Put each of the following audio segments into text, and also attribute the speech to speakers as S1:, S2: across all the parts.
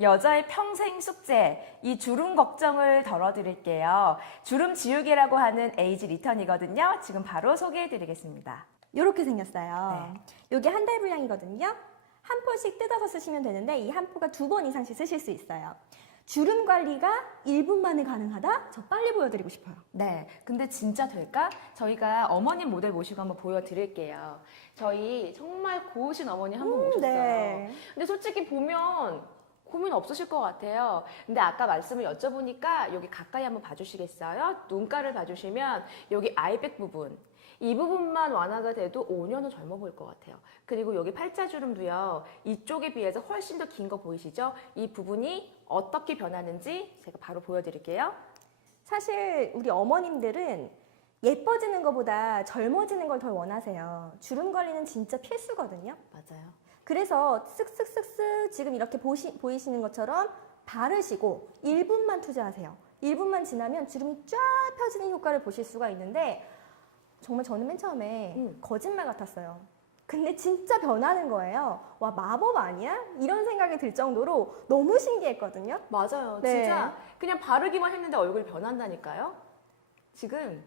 S1: 여자의 평생 숙제, 이 주름 걱정을 덜어드릴게요. 주름 지우개라고 하는 에이지 리턴이거든요. 지금 바로 소개해드리겠습니다.
S2: 이렇게 생겼어요.
S1: 네.
S2: 이게 한 달 분량이거든요. 한 포씩 뜯어서 쓰시면 되는데 이 한 포가 두 번 이상씩 쓰실 수 있어요. 주름 관리가 1분 만에 가능하다? 저 빨리 보여드리고 싶어요.
S1: 네, 근데 진짜 될까? 저희가 어머님 모델 모시고 한번 보여드릴게요. 저희 정말 고우신 어머니 한 분 모셨어요.
S2: 네.
S1: 근데 솔직히 보면 고민 없으실 것 같아요. 근데 아까 말씀을 여쭤보니까 여기 가까이 한번 봐주시겠어요? 눈가를 봐주시면 여기 아이백 부분. 이 부분만 완화가 돼도 5년 후 젊어 보일 것 같아요. 그리고 여기 팔자주름도요. 이쪽에 비해서 훨씬 더 긴 거 보이시죠? 이 부분이 어떻게 변하는지 제가 바로 보여드릴게요.
S2: 사실 우리 어머님들은 예뻐지는 것보다 젊어지는 걸 더 원하세요. 주름 관리는 진짜 필수거든요.
S1: 맞아요.
S2: 그래서 쓱쓱쓱쓱 지금 이렇게 보시, 보이시는 것처럼 바르시고 1분만 투자하세요. 1분만 지나면 주름이 쫙 펴지는 효과를 보실 수가 있는데 정말 저는 맨 처음에
S1: 음.
S2: 거짓말 같았어요. 근데 진짜 변하는 거예요. 와, 마법 아니야? 이런 생각이 들 정도로 너무 신기했거든요.
S1: 맞아요.
S2: 네.
S1: 진짜 그냥 바르기만 했는데 얼굴이 변한다니까요. 지금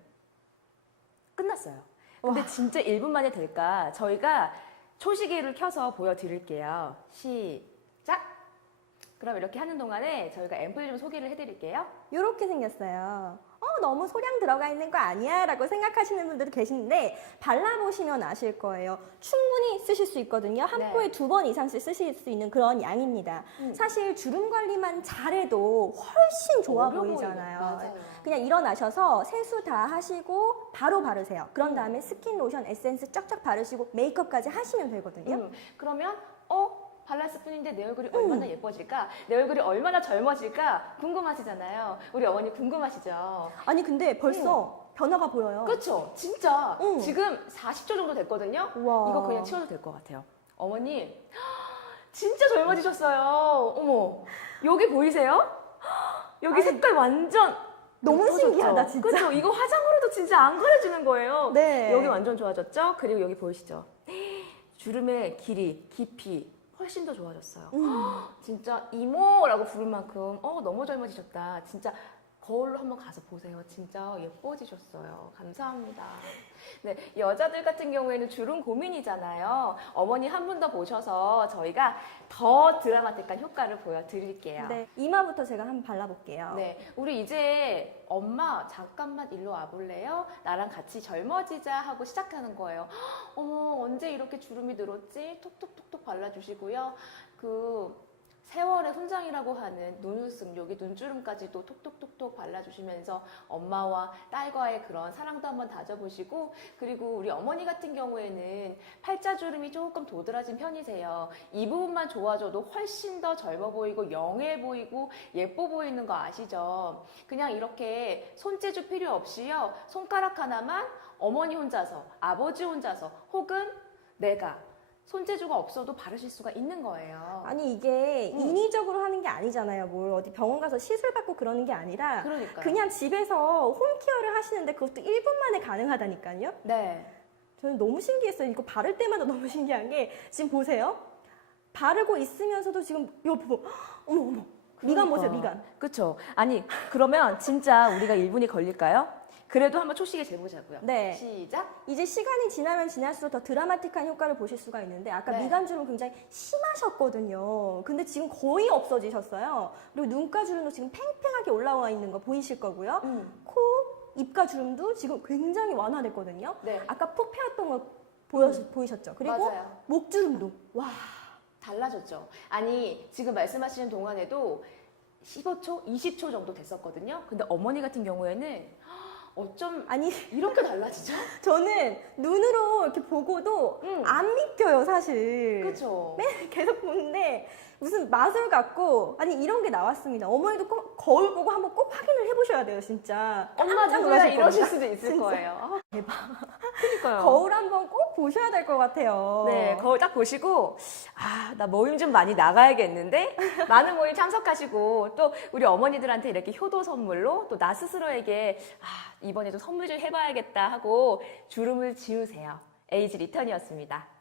S1: 끝났어요. 근데 진짜 1분 만에 될까? 저희가 초시계를 켜서 보여드릴게요. 시작! 그럼 이렇게 하는 동안에 저희가 앰플 좀 소개를 해드릴게요.
S2: 이렇게 생겼어요. 어, 너무 소량 들어가 있는 거 아니야? 라고 생각하시는 분들도 계시는데, 발라보시면 아실 거예요. 충분히 쓰실 수 있거든요. 한
S1: 네.
S2: 포에 두 번 이상씩 쓰실 수 있는 그런 양입니다.
S1: 음.
S2: 사실 주름 관리만 잘해도 훨씬 좋아?
S1: 보이잖아요.
S2: 그냥 일어나셔서 세수 다 하시고 바로 바르세요. 그런
S1: 음.
S2: 다음에 스킨 로션, 에센스 쫙쫙 바르시고 메이크업까지 하시면 되거든요.
S1: 음, 그러면 어? 발랐을 뿐인데 내 얼굴이 얼마나 예뻐질까? 내 얼굴이 얼마나 젊어질까? 궁금하시잖아요. 우리 어머니 궁금하시죠?
S2: 아니 근데 벌써 변화가 보여요.
S1: 그렇죠. 진짜
S2: 응.
S1: 지금 40초 정도 됐거든요.
S2: 우와.
S1: 이거 그냥 치워도 될 것 같아요. 어머니 진짜 젊어지셨어요. 어머 여기 보이세요? 여기
S2: 아니,
S1: 색깔 완전
S2: 너무
S1: 예뻐졌죠?
S2: 신기하다, 진짜.
S1: 그렇죠. 이거 화장으로도 진짜 안 가려지는 거예요.
S2: 네.
S1: 여기 완전 좋아졌죠? 그리고 여기 보이시죠? 주름의 길이, 깊이 훨씬 더 좋아졌어요.
S2: 음.
S1: 진짜 이모라고 부를 만큼 어 너무 젊어지셨다. 진짜 거울로 한번 가서 보세요. 진짜 예뻐지셨어요. 감사합니다. 네, 여자들 같은 경우에는 주름 고민이잖아요. 어머니 한 분 더 보셔서 저희가 더 드라마틱한 효과를 보여드릴게요.
S2: 네, 이마부터 제가 한번 발라볼게요.
S1: 네, 우리 이제 엄마 잠깐만 일로 와볼래요? 나랑 같이 젊어지자 하고 시작하는 거예요. 헉, 어머 언제 이렇게 주름이 늘었지? 톡톡톡톡 발라주시고요. 그 세월의 훈장이라고 하는 눈웃음 여기 눈주름까지도 톡톡톡톡 발라주시면서 엄마와 딸과의 그런 사랑도 한번 다져보시고 그리고 우리 어머니 같은 경우에는 팔자주름이 조금 도드라진 편이세요. 이 부분만 좋아져도 훨씬 더 젊어 보이고 영해 보이고 예뻐 보이는 거 아시죠? 그냥 이렇게 손재주 필요 없이요. 손가락 하나만 어머니 혼자서, 아버지 혼자서, 혹은 내가 손재주가 없어도 바르실 수가 있는 거예요.
S2: 아니 이게
S1: 음.
S2: 인위적으로 하는 게 아니잖아요. 뭘 어디 병원 가서 시술 받고 그러는 게 아니라
S1: 그러니까.
S2: 그냥 집에서 홈케어를 하시는데 그것도 1분 만에 가능하다니까요.
S1: 네.
S2: 저는 너무 신기했어요. 이거 바를 때마다 너무 신기한 게 지금 보세요. 바르고 있으면서도 지금 이거 보고 어머 어머 미간 보세요 미간.
S1: 그렇죠. 아니 그러면 진짜 우리가 1분이 걸릴까요? 그래도 한번 초시계 재보자고요.
S2: 네.
S1: 시작.
S2: 이제 시간이 지나면 지날수록 더 드라마틱한 효과를 보실 수가 있는데 아까
S1: 네.
S2: 미간주름 굉장히 심하셨거든요. 근데 지금 거의 없어지셨어요. 그리고 눈가 주름도 지금 팽팽하게 올라와 있는 거 보이실 거고요.
S1: 음.
S2: 코, 입가 주름도 지금 굉장히 완화됐거든요.
S1: 네.
S2: 아까 푹 패였던 거 보여, 보이셨죠? 그리고
S1: 맞아요.
S2: 목 주름도 와
S1: 달라졌죠. 아니, 지금 말씀하시는 동안에도 15초, 20초 정도 됐었거든요. 근데 어머니 같은 경우에는 어쩜
S2: 아니
S1: 이렇게 달라지죠?
S2: 저는 눈으로 이렇게 보고도
S1: 음.
S2: 안 믿겨요 사실.
S1: 그렇죠.
S2: 계속 보는데 무슨 마술 같고 아니 이런 게 나왔습니다. 어머니도 꼭 거울 보고 한번 꼭 확인을 해보셔야 돼요 진짜.
S1: 엄마
S2: 깜짝
S1: 누구야
S2: 놀라실
S1: 이러실
S2: 겁니다.
S1: 수도 있을
S2: 진짜.
S1: 거예요. 아, 대박. 그러니까요.
S2: 거울 한번 꼭 보셔야 될 것 같아요.
S1: 네, 거울 딱 보시고, 아, 나 모임 좀 많이 나가야겠는데? 많은 모임 참석하시고, 또 우리 어머니들한테 이렇게 효도 선물로, 또 나 스스로에게, 아, 이번에도 선물 좀 해봐야겠다 하고, 주름을 지우세요. 에이지 리턴이었습니다.